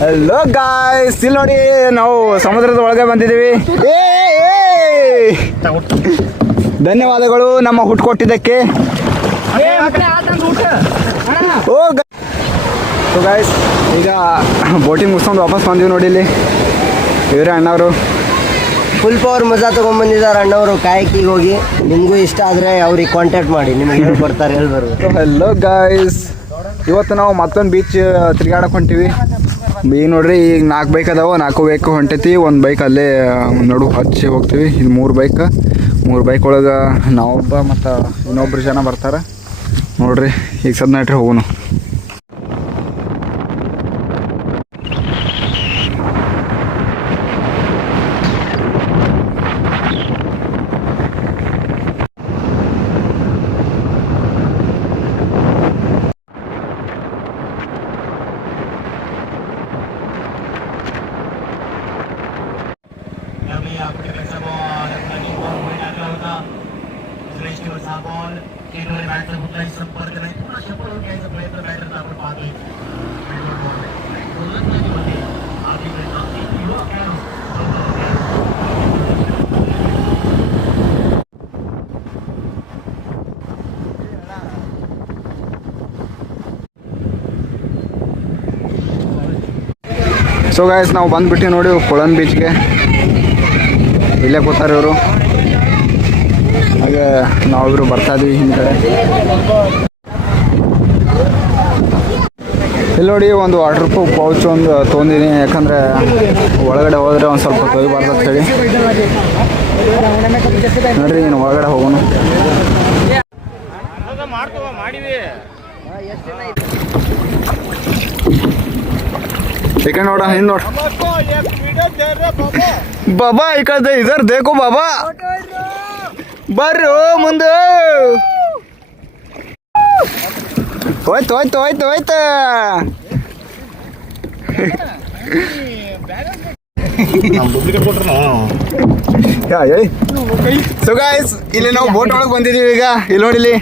Hello guys, ಇಲ್ಲಿ ನೋಡಿ ನಾವು ಸಮುದ್ರದ ಒಳಗೆ ಬಂದಿದ್ದೀವಿ. ಧನ್ಯವಾದಗಳು ನಮ್ಮ ಹುಟ್ಟು ಕೊಟ್ಟಿದ್ದಕ್ಕೆ. ಸೊ ಗಾಯ್ಸ್, ಈಗ ಬೋಟಿಂಗ್ ಮುಗಿಸ್ಕೊಂಡು ವಾಪಸ್ ಬಂದೀವಿ ನೋಡಿ. ಇಲ್ಲಿ ಇವರೇ ಅಣ್ಣವರು ಫುಲ್ ಪವರ್ ಮಜಾ ತೊಗೊಂಡ್ಬಂದಿದ್ದಾರೆ ಅಣ್ಣವರು ಕಾಯಕಿಗೆ ಹೋಗಿ. ನಿಮಗೂ ಇಷ್ಟ ಆದರೆ ಅವ್ರಿಗೆ ಕಾಂಟ್ಯಾಕ್ಟ್ ಮಾಡಿ, ನಿಮಗೆ ಹೇಳ್ಕೊಡ್ತಾರೆ ಹೇಳ್ಬಾರ್ದು. ಹಲೋ ಗಾಯ್ಸ್, ಇವತ್ತು ನಾವು ಮತ್ತೊಂದು ಬೀಚ್ ತಿರುಗಾಡಕ್ಕೆ ಹೊಂಟೀವಿ. ಈಗ ನೋಡ್ರಿ, ಈಗ 4 ಬೈಕ್ ಅದಾವೆ, 4 ಬೈಕ್ ಹೊಂಟೈತಿ. ಒಂದು ಬೈಕ್ ಅಲ್ಲೇ ನಡು ಹಚ್ಚಿ ಹೋಗ್ತೀವಿ. ಇದು 3 ಬೈಕ್ ಒಳಗೆ ನಾವೊಬ್ಬ ಮತ್ತು ಇನ್ನೊಬ್ರು ಜನ ಬರ್ತಾರೆ ನೋಡ್ರಿ. ಈಗ ಸದ್ ನಟ್ರಿ ಹೋಗೋಣ. ಸೊ ಗಾಯ್ಸ್, ನಾವು ಬಂದುಬಿಟ್ಟು ನೋಡಿ ಕೊಳನ್ ಬೀಚ್ಗೆ. ಇಲ್ಲೇ ಕೂತಾರೆ ಇವರು. ಹಾಗೆ ನಾವಿಬ್ರು ಬರ್ತಾ ಇದ್ದೀವಿ ಹಿಂದ್ಗಡೆ. ಇಲ್ಲಿ ನೋಡಿ, ಒಂದು ವಾಟರ್ ಪ್ರೂಫ್ ಪೌಚ್ ಒಂದು ತೊಗೊಂಡಿದ್ದೀನಿ. ಯಾಕಂದರೆ ಒಳಗಡೆ ಹೋದರೆ ಒಂದು ಸ್ವಲ್ಪ ತೊಯ್ಬಾರ್ದು ಅಂತ ಹೇಳಿ. ನೋಡ್ರಿ, ನೀನು ಒಳಗಡೆ ಹೋಗೋಣ. ठीक है नोड़ा हिंद नोड़ बाबा इकड़े इधर देखो बाबा ಬರ್ರೋ ಮುಂದೆ. ಹೋಯ್ತು ಹೋಯ್ತು ಹೋಯ್ತು ಹೋಯ್ತು. ಸೊ ಗಾಯ್ಸ್, ಇಲ್ಲಿ ನಾವು ಬೋಟ್ ಒಳಗೆ ಬಂದಿದ್ದೀವಿ. ಈಗ ಇಲ್ಲಿ ನೋಡಿ, ಇಲ್ಲಿ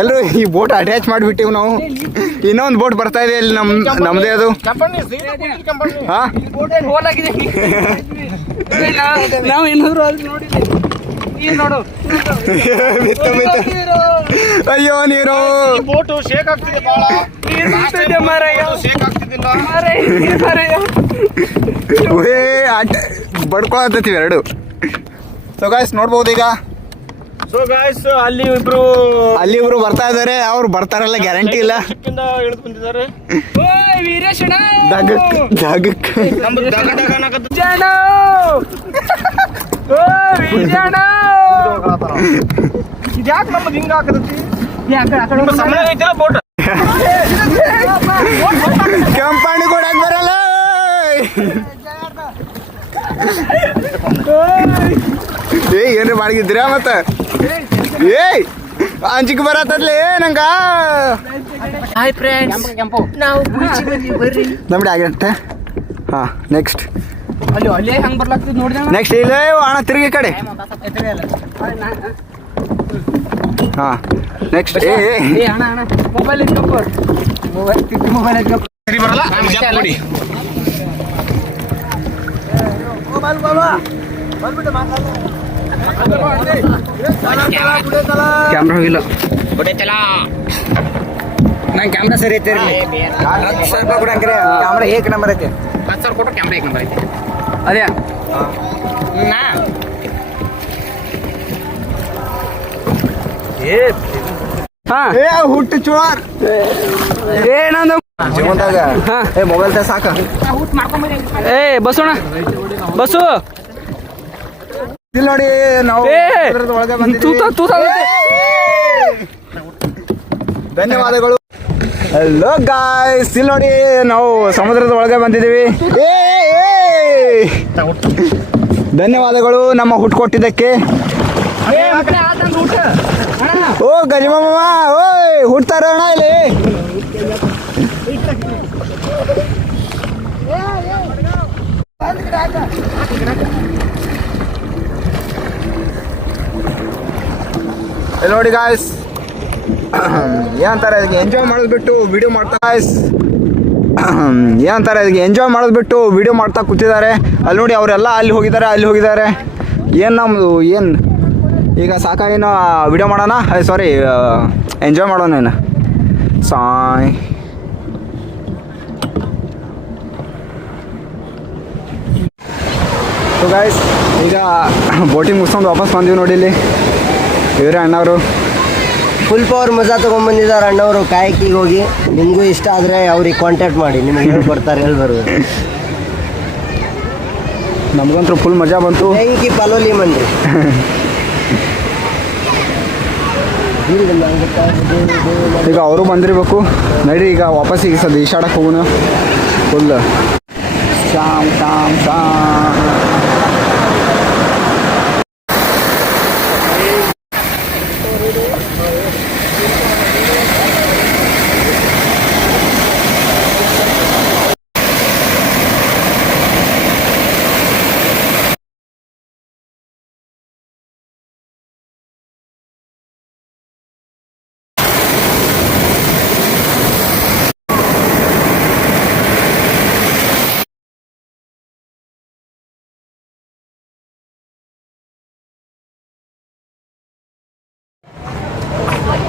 ಎಲ್ಲರೂ ಈ ಬೋಟ್ ಅಟ್ಯಾಚ್ ಮಾಡಿಬಿಟ್ಟಿವಿ ನಾವು. ಇನ್ನೊಂದು ಬೋಟ್ ಬರ್ತಾ ಇದೆ ಇಲ್ಲಿ ನಮ್ಮದೇ ಅದು. ಅಯ್ಯೋ ನೀರು ಬೋಟು ಶೇಕ್ ಆಗ್ತಿದೆ, ಬಡ್ಕೊಳತ್ತೀವಿ ಎರಡು. ಸೊ ಗಾಯ್ಸ್ ನೋಡ್ಬೋದು ಈಗ. ಸೊ ಗಾಯ್ಸ್, ಅಲ್ಲಿ ಇಬ್ರು ಬರ್ತಾ ಇದಾರೆ. ಅವ್ರು ಬರ್ತಾರಲ್ಲ ಗ್ಯಾರಂಟಿ ಇಲ್ಲ. ಇಳಿದು ಬಂದಿದ್ದಾರೆ. ಇದ್ಯಾಕೆ ನಮ್ಮದು ಹಿಂಗ ಹಾಕದತಿ? ಬೋಟ್ ಕೆಂಪಣ್ಣಿ ಕೊಡಕ್ ಬರಲ್ಲ. ಏನ್ರಿ ಮಾಡಿದ್ರಿ ಮತ್ತ? ಅಂಜಿಕೆ ಬರತ್ತಲ್ಲಿ ನಂಗ. ನಮ್ದು ಆಗತ್ತೆ. ಹಾ, ನೆಕ್ಸ್ಟ್ ನೆಕ್ಸ್ಟ್ ಇಲ್ಲೇ ಅಣ್ಣ ತಿರುಗಿ ಕಡೆ. ಹಾ, ನೆಕ್ಸ್ಟ್ ಕ್ಯಾಮ್ರಾ ಹೋಗಿಲ್ಲ. ನಂಗೆ ಕ್ಯಾಮ್ರಾ ಸರಿ ಐತೆ. 10,000 ರೂಪಾಯಿ ಕೊಡಂಕ್ರೆ. ಕ್ಯಾಮ್ರಾ 1 ನಂಬರ್ ಐತೆ. 10,000 ಕೊಟ್ಟು ಕ್ಯಾಮ್ರಾ 1 ನಂಬರ್ ಐತೆ. ಅದೇ ಹುಟ್ಟು ಚೋರ್ ಏನಂದ ಮೊಬೈಲ್ ತ ಸಾಕ. ಬಸೋಣ ಬಸ್ಸು ಇಲ್ಲಿ ನೋಡಿ, ನಾವು ಒಳಗೆ ಧನ್ಯವಾದಗಳು. ಹಲೋ ಗಾಯ್ಸ್, ಇಲ್ಲಿ ನೋಡಿ ನಾವು ಸಮುದ್ರದ ಒಳಗೆ ಬಂದಿದ್ದೀವಿ. ಧನ್ಯವಾದಗಳು ನಮ್ಮ ಹುಟ್ಟು ಕೊಟ್ಟಿದ್ದಕ್ಕೆ. ಓ ಗಜಮಾಮ, ಓಯ್ ಹುಡ್ತಾರ ಅಣ್ಣ ಇಲ್ಲಿ. ನೋಡಿ ಗಾಯ್ಸ್, ಏನಂತಾರೆ, ಎಂಜಾಯ್ ಮಾಡೋದು ಬಿಟ್ಟು ವಿಡಿಯೋ ಮಾಡ್ತಾ ಗಾಯ್ಸ್. ಏನಂತಾರೆ ಅದಕ್ಕೆ ಎಂಜಾಯ್ ಮಾಡೋದು ಬಿಟ್ಟು ವೀಡಿಯೋ ಮಾಡ್ತಾ ಕೂತಿದ್ದಾರೆ. ಅಲ್ಲಿ ನೋಡಿ ಅವರೆಲ್ಲ ಅಲ್ಲಿ ಹೋಗಿದ್ದಾರೆ. ಏನು ನಮ್ಮದು ಏನು ಈಗ ಸಾಕಾಗಿನ ವಿಡಿಯೋ ಮಾಡೋಣ, ಸಾರಿ ಎಂಜಾಯ್ ಮಾಡೋಣ ಏನು ಸಾಯ್. ಸೊ ಗೈಸ್ ಈಗ ಬೋಟಿಂಗ್ ಮುಗಿಸ್ಕೊಂಡು ವಾಪಸ್ ಬಂದೀವಿ ನೋಡಿ. ಇಲ್ಲಿ ಇವರೇ ಅಣ್ಣವರು ಫುಲ್ ಪವರ್ ಮಜಾ ತೊಗೊಂಬಂದಿದ್ದಾರೆ ಅಣ್ಣವರು ಕಾಯಕಿಗೆ ಹೋಗಿ. ನಿಮಗೂ ಇಷ್ಟ ಆದರೆ ಅವ್ರಿಗೆ ಕಾಂಟ್ಯಾಕ್ಟ್ ಮಾಡಿ, ನಿಮಗೆ ಹೇಳ್ಕೊಡ್ತಾರೆ ಹೇಳ್ಬಾರ್ದು. ನಮಗಂತೂ ಫುಲ್ ಮಜಾ ಬಂತು. ಬೆಂಕಿ ಪಲೋಲಿ ಮಂದ್ರಿ. ಈಗ ಅವರು ಬಂದಿರಬೇಕು ನಡಿ. ಈಗ ವಾಪಸ್ ಈಗ ಸದ್ಯ ಈಶಾಡಕ್ಕೆ ಹೋಗೋಣ ಫುಲ್ ಶಾಮ್ ಶಾಮ್ ಶಾಮ್.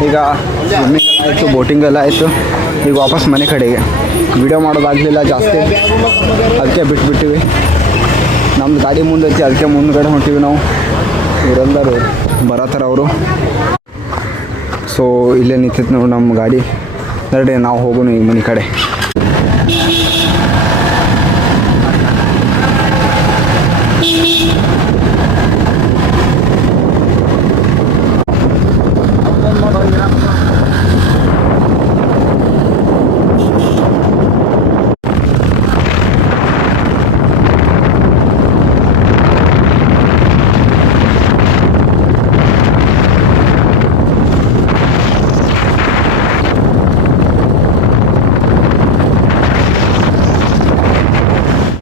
ಈಗ ಸ್ವಿಮ್ಮಿಂಗ್ ಎಲ್ಲ ಆಯಿತು, ಬೋಟಿಂಗ್ ಎಲ್ಲ ಆಯಿತು. ಈಗ ವಾಪಸ್ ಮನೆ ಕಡೆಗೆ. ವಿಡಿಯೋ ಮಾಡೋದಾಗಲಿಲ್ಲ ಜಾಸ್ತಿ, ಅದಕ್ಕೆ ಬಿಟ್ಬಿಟ್ಟಿವಿ. ನಮ್ಮದು ಗಾಡಿ ಮುಂದೆ ಐತಿ, ಅದಕ್ಕೆ ಮುಂದ್ಗಡೆ ಹೊಂಟಿವಿ ನಾವು. ಇವರೆಲ್ಲರೂ ಬರತ್ತಾರ ಅವರು. ಸೊ ಇಲ್ಲೇ ನಿಂತಿತ್ತು ನೋಡಿ ನಮ್ಮ ಗಾಡಿ. ನಡೆ ನಾವು ಹೋಗೋಣ ಈಗ ಮನೆ ಕಡೆ.